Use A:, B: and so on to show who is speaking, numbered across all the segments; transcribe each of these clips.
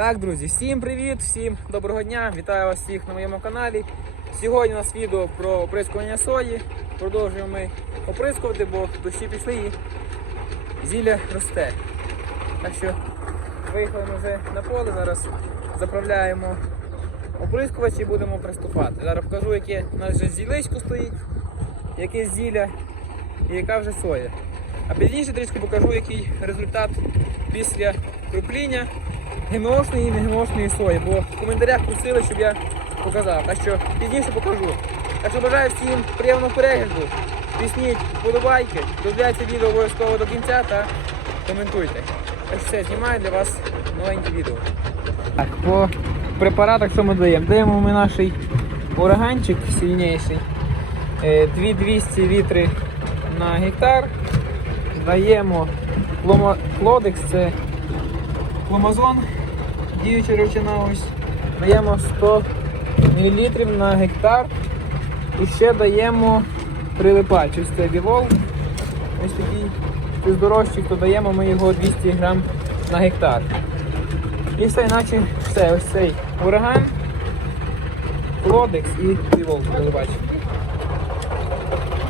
A: Так, друзі, всім привіт, всім доброго дня! Вітаю вас всіх на моєму каналі. Сьогодні у нас відео про оприскування сої. Продовжуємо ми оприскувати, бо дощі пішли і зілля росте. Так що виїхали вже на поле, зараз заправляємо оприскувач і будемо приступати. Зараз покажу, яке у нас вже зілечко стоїть, яке зілля і яка вже соя. А пізніше трішки покажу, який результат після крупління ГМОшної і не ГМОшної сої, бо в коментарях просили, щоб я показав. Так що пізніше покажу. Так що бажаю всім приємного перегляду. Тисніть вподобайки, додивляйте відео обов'язково до кінця та коментуйте. Так все, знімаю для вас новеньке відео. Так, по препаратах що ми даємо? Даємо ми наш ураганчик сильніший. Е, 2200 літри на гектар. Даємо клодекс, це Кломазон, діюча речина ось. Даємо 100 мл на гектар. І ще даємо прилипач. Ось це бівол. Ось такий з дорожчий, то даємо ми його 200 грам на гектар. І все, іначе все, ось цей ураган, клодекс і бівол прилипач.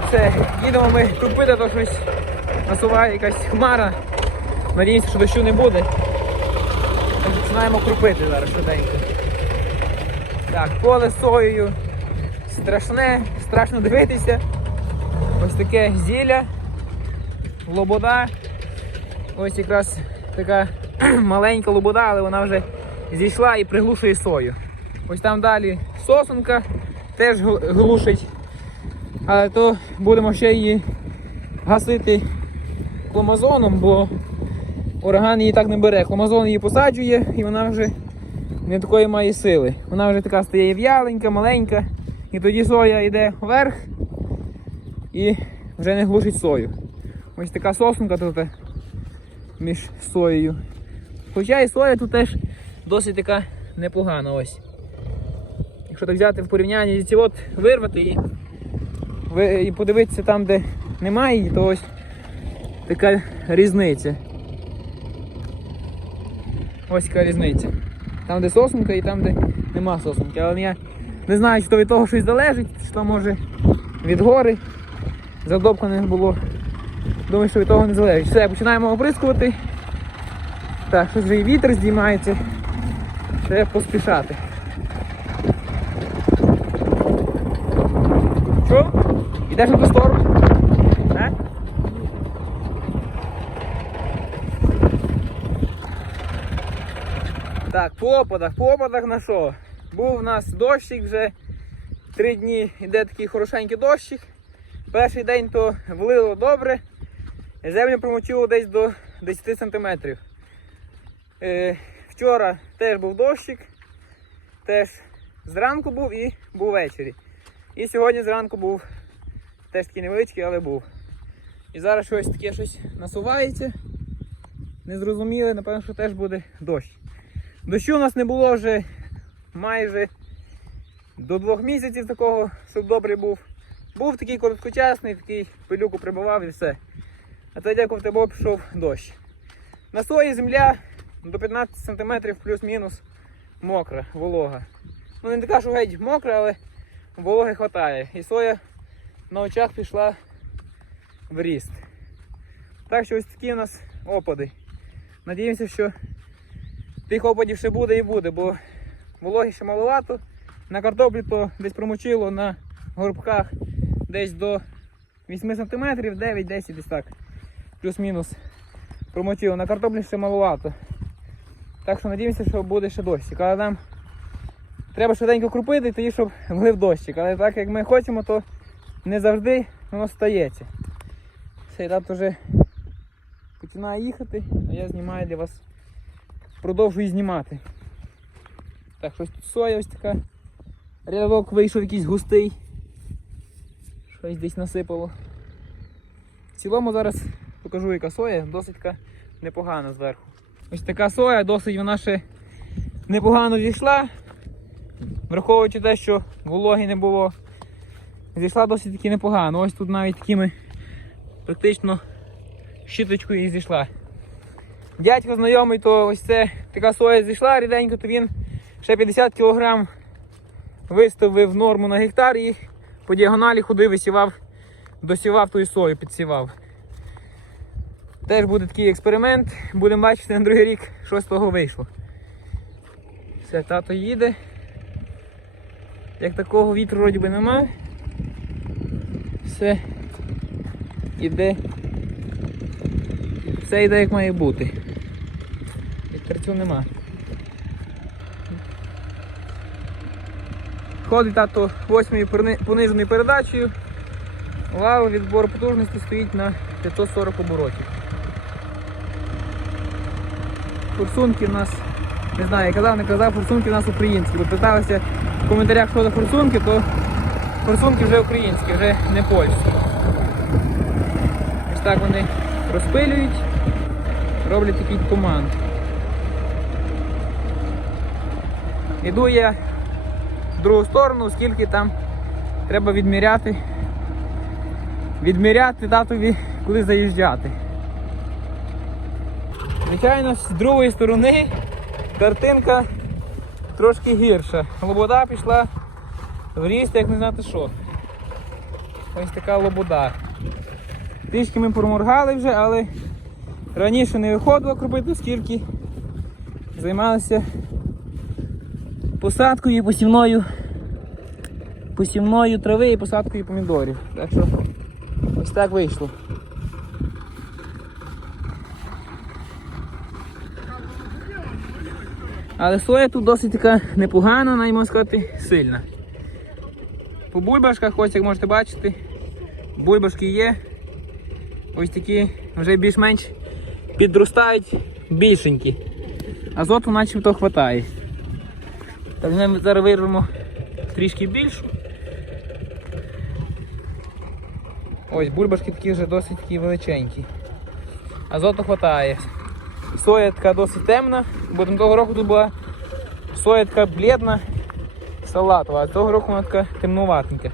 A: Все, їдемо ми купити, то щось насуває якась хмара. Надіємося, що дощу не буде. Починаємо крупити зараз швиденько. Так, поле соєю. Страшне, страшно дивитися. Ось таке зілля, лобода. Ось якраз така маленька лобода, але вона вже зійшла і приглушує сою. Ось там далі сосунка теж глушить. Але то будемо ще її гасити кломазоном, бо ураган її так не бере. Кломазон її посаджує і вона вже не такої має сили. Вона вже така стає в'яленька, маленька. І тоді соя йде вверх і вже не глушить сою. Ось така сосунка тут між соєю. Хоча і соя тут теж досить така непогана ось. Якщо так взяти в порівнянні ці от вирвати ви- і подивитися там, де немає її, то ось така різниця. Ось яка різниця. Там, де сосунка і там, де нема сосунки. Але я не знаю, чи то від того щось залежить, чи то може від гори. Задобка не було. Думаю, що від того не залежить. Все, починаємо оприскувати. Так, щось вже і вітер здіймається. Треба поспішати. Що? Йдеш на ту сторону? Так? Так, по опадах, по опадах на що? Був у нас дощик вже. Три дні йде такий хорошенький дощик. Перший день то влило добре. Землю промочило десь до 10 см. Е, вчора теж був дощик. Теж зранку був і був ввечері. І сьогодні зранку був теж такий невеличкий, але був. І зараз щось таке щось насувається. Незрозуміле, напевно, що теж буде дощ. Дощу у нас не було вже майже до двох місяців такого, щоб добрий був. Був такий короткочасний, такий пилюку прибивав і все. А то дякувати Богу пішов дощ. На сої земля до 15 см плюс-мінус мокра, волога. Ну не така, що геть мокра, але вологи вистачає. І соя на очах пішла в ріст. Так що ось такі у нас опади. Надіємося, що тих опадів ще буде і буде, бо вологи ще маловато. На картоплі то десь промочило на горбках десь до 8 см, 9-10 десь так. Плюс-мінус промочило. На картоплі ще маловато. Так що надіємося, що буде ще дощик. Але нам треба швиденько крупити, тоді щоб влив дощик. Але так як ми хочемо, то не завжди воно стається. Цей рад вже починає їхати, а я знімаю для вас продовжую знімати. Так, щось тут соя ось така. Рядок вийшов якийсь густий. Щось десь насипало. В цілому зараз покажу, яка соя, досить така непогана зверху. Ось така соя, досить вона ще непогано зійшла. Враховуючи те, що вологи не було. Зійшла досить таки непогано. Ось тут навіть такими практично щіточкою і зійшла. Дядько знайомий, то ось це така соя зійшла ріденько, то він ще 50 кг виставив норму на гектар і по діагоналі ходив, висівав, досівав ту сою, підсівав. Теж буде такий експеримент, будемо бачити на другий рік, що з того вийшло. Все, тато їде. Як такого вітру вроді би нема. Все іде. Все йде як має бути. Вітерцю нема. Ходить тато восьмою пониженою передачею. Вал відбор потужності стоїть на 540 оборотів. Форсунки в нас, не знаю, я казав, не казав, форсунки в нас українські. Бо питалися в коментарях, що за форсунки, то форсунки вже українські, вже не польські. Ось так вони розпилюють, роблять такий туман. Іду я в другу сторону, оскільки там треба відміряти. Відміряти татові, куди заїжджати. Звичайно, з другої сторони картинка трошки гірша. Лобода пішла в ріст, як не знати що. Ось така лобода. Трішки ми проморгали вже, але раніше не виходило кропити, оскільки займалися посадкою і посівною, посівною трави і посадкою помідорів. Так що ось так вийшло. Але соя тут досить така непогана, навіть сказати, сильна. По бульбашках, ось як можете бачити, бульбашки є. Ось такі вже більш-менш підростають більшенькі. Азоту начебто вистачає. Так ми зараз вирвемо трішки більшу. Ось бульбашки такі вже досить такі величенькі. Азоту вистачає. Соя така досить темна, бо там того року тут була соя така блідна, салатова, а того року вона така темнуватенька.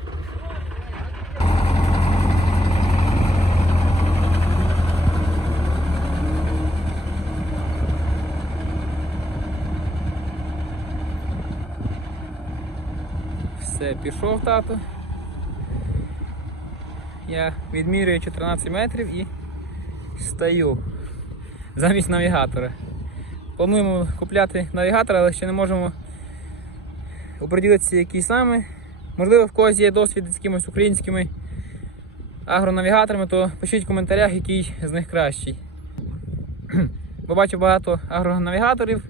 A: Все, пішов тато. Я відмірюю 14 метрів і стою замість навігатора. Плануємо купляти навігатор, але ще не можемо оприділитися, який саме. Можливо, в когось є досвід з якимись українськими агронавігаторами, то пишіть в коментарях, який з них кращий. Бо бачив багато агронавігаторів.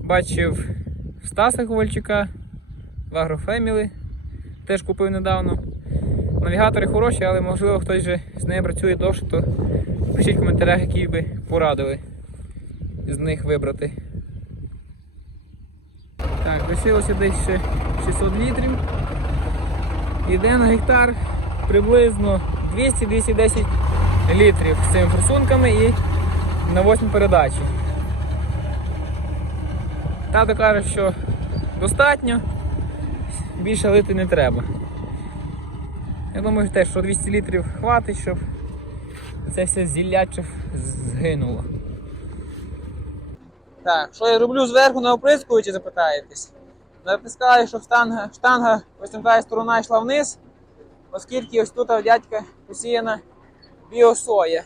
A: Бачив Стаса Ковальчука в Агрофемілі. Теж купив недавно. Навігатори хороші, але можливо хтось же з нею працює довше, то пишіть в коментарях, які би порадили з них вибрати. Так, лишилося десь ще 600 літрів. Іде на гектар приблизно 200-210 літрів з цими форсунками і на 8 передачі. Тато каже, що достатньо, більше лити не треба. Я думаю теж, що 200 літрів хватить, щоб це все зілляче згинуло. Так, що я роблю зверху на оприскувачі, запитаєтесь? Натискаю, щоб штанга, штанга ось та сторона йшла вниз, оскільки ось тут дядька посіяна біосоя.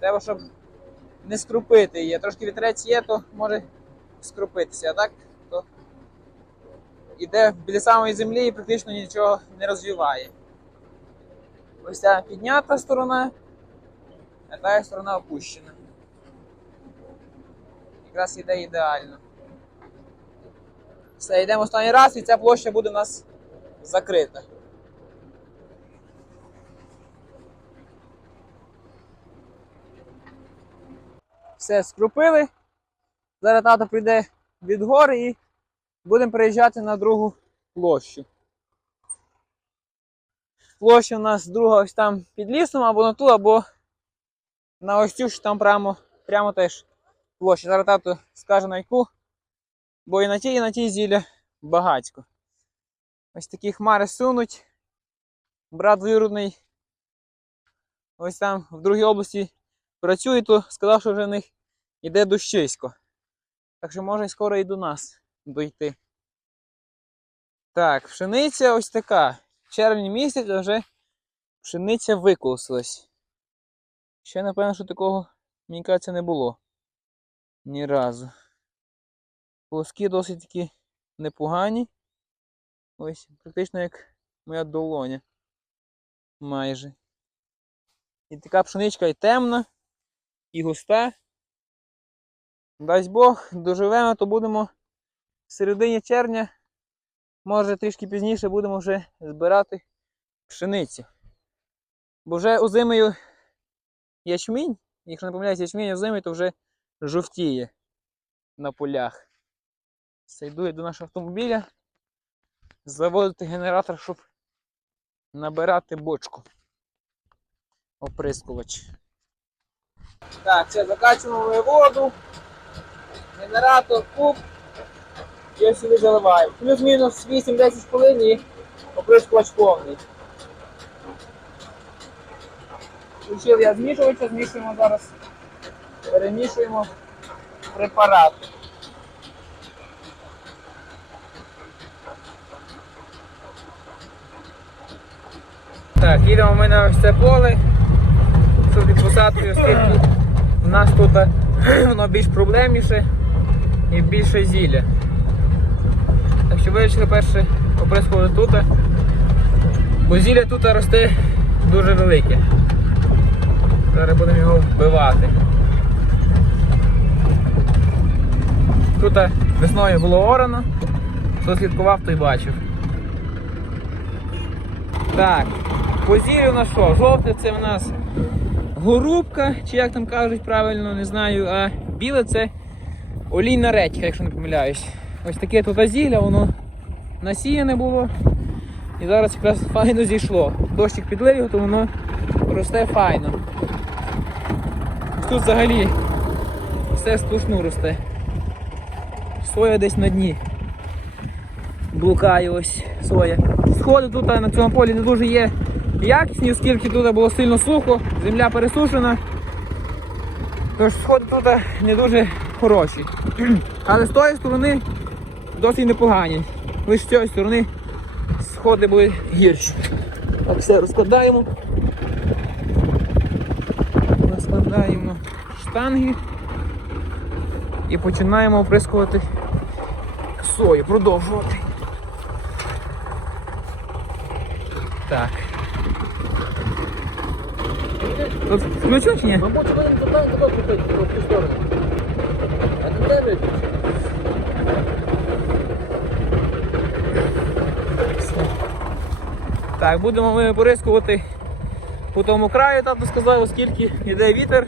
A: Треба, щоб не скрупити її. Трошки вітрець є, то може скрупитися, а так іде біля самої землі і практично нічого не розвиває. Ось ця піднята сторона, а та сторона опущена. Якраз іде ідеально. Все, йдемо останній раз і ця площа буде у нас закрита. Все, скрупили. Зараз тато прийде від гори і будемо переїжджати на другу площу. Площа у нас друга ось там під лісом, або на ту, або на ось цю, що там прямо, прямо теж площа. Зараз тато скаже на яку, бо і на тій, і на тій зілля багатько. Ось такі хмари сунуть. Брат двоюродний ось там в другій області працює, то сказав, що вже в них йде дощисько. Так що може скоро і до нас дойти. Так, пшениця ось така. Червень місяць вже пшениця виколосилась. Ще, напевно, що такого, мені кажеться, не було. Ні разу. Колоски досить такі непогані. Ось, практично як моя долоня. Майже. І така пшеничка і темна, і густа. Дасть Бог, доживемо, то будемо середині червня, може трішки пізніше будемо вже збирати пшеницю. Бо вже озимою ячмінь, якщо не помиляюсь, ячмінь озимий, то вже жовтіє на полях. Це йду я до нашого автомобіля заводити генератор, щоб набирати бочку. Оприскувач. Так, це закачуємо воду, генератор, куб ось сюди заливаємо. Плюс-мінус 8-10 хвилин і оприскувач повний. Включив я змішувача, змішуємо зараз, перемішуємо препарат. Так, їдемо ми на ось це поле, щоб від посадки, оскільки у нас тут е, воно більш проблемніше і більше зілля. Так вирішили перше оприскувати тут, бо зілля тут росте дуже велике. Зараз будемо його вбивати. Тут весною було орано, хто слідкував, той бачив. Так, по зіллю на що? Жовте це в нас горубка, чи як там кажуть правильно, не знаю, а біле це олійна редька, якщо не помиляюсь. Ось таке тут зілля, воно насіяне було. І зараз якраз файно зійшло. Дощик підлив його, то воно росте файно. Тут взагалі все сплошну росте. Соя десь на дні. Блукає ось соя. Сходи тут на цьому полі не дуже є якісні, оскільки тут було сильно сухо, земля пересушена. Тож сходи тут не дуже хороші. Але з тої сторони досить непогані. Лише з цієї сторони сходи були гірші. Так, все розкладаємо. Розкладаємо штанги і починаємо оприскувати сою, продовжувати. Так. Включу чи ні?
B: Мабуть, повинен питання тебе купити в ту сторону. А не тебе.
A: Так, будемо ми порискувати по тому краю, тато сказав, оскільки йде вітер,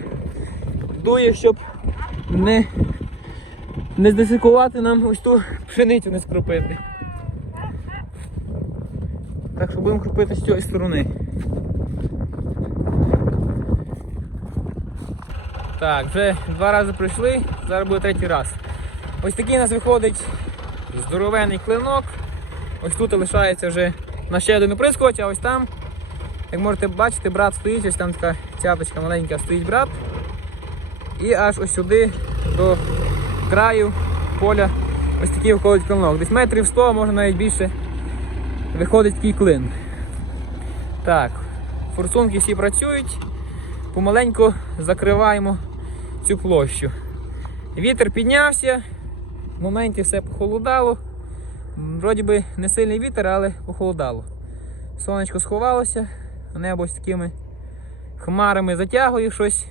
A: дує, щоб не, не здесикувати нам ось ту пшеницю не скропити. Так що будемо кропити з цієї сторони. Так, вже два рази пройшли, зараз буде третій раз. Ось такий у нас виходить здоровений клинок. Ось тут лишається вже на ще один оприскувач, а ось там, як можете бачити, брат стоїть, ось там така цяточка маленька стоїть брат. І аж ось сюди до краю поля ось такий виходить клинок. Десь метрів 100, може навіть більше, виходить такий клин. Так, форсунки всі працюють. Помаленьку закриваємо цю площу. Вітер піднявся, в моменті все похолодало. Вроді би не сильний вітер, але похолодало. Сонечко сховалося, небо з такими хмарами затягує щось.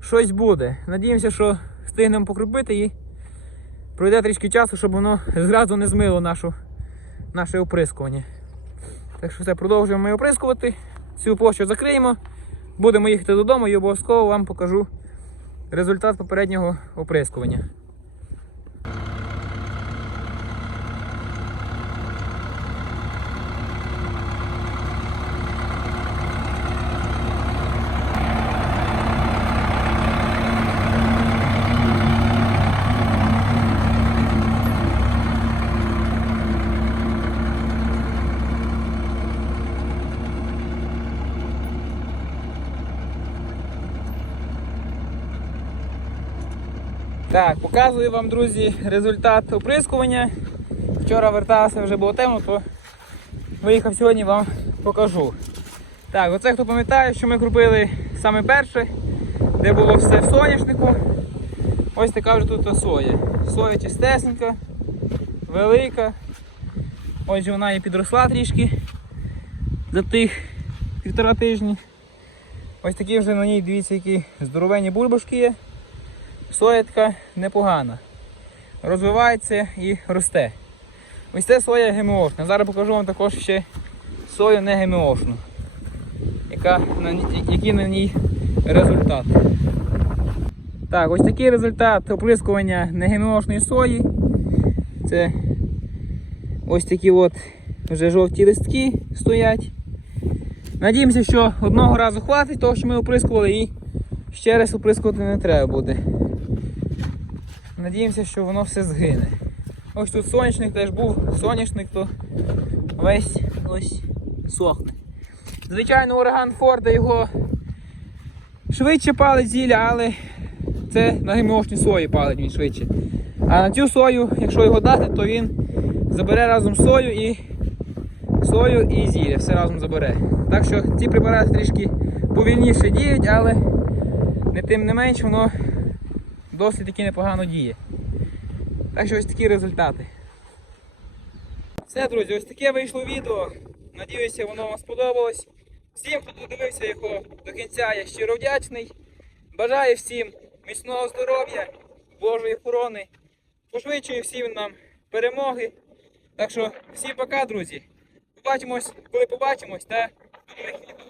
A: Щось буде. Надіємося, що встигнемо покропити і пройде трішки часу, щоб воно зразу не змило нашу, наше оприскування. Так що все, продовжуємо ми оприскувати. Цю площу закриємо. Будемо їхати додому і обов'язково вам покажу результат попереднього оприскування. Так, показую вам, друзі, результат оприскування. Вчора вертався, вже було темно, то виїхав сьогодні вам покажу. Так, оце хто пам'ятає, що ми купили саме перше, де було все в соняшнику. Ось така вже тут соя. Соя чистесенька, велика. Ось вона і підросла трішки за тих півтора тижні. Ось такі вже на ній, дивіться, які здоровенні бульбашки є. Соя непогана. Розвивається і росте. Ось це соя ГМОшна. Зараз покажу вам також ще сою не ГМОшну. Який на ній результат. Так, ось такий результат оприскування негемошної сої. Це ось такі от вже жовті листки стоять. Надіємося, що одного разу хватить того, що ми оприскували, і ще раз оприскувати не треба буде. Надіємося, що воно все згине. Ось тут соняшник теж був, соняшник, то весь ось сохне. Звичайно, ураган Форда його швидше палить зілля, але це на гемошній сої палить він швидше. А на цю сою, якщо його дати, то він забере разом сою і сою і зілля, все разом забере. Так що ці препарати трішки повільніше діють, але не тим не менш воно досить таки непогано діє. Так що ось такі результати. Все, друзі, ось таке вийшло відео. Надіюся, воно вам сподобалось. Всім, хто додивився його до кінця, я щиро вдячний. Бажаю всім міцного здоров'я, Божої охорони. Пошвидшує всім нам перемоги. Так що всім пока, друзі. Побачимось, коли побачимось, та до нових відео.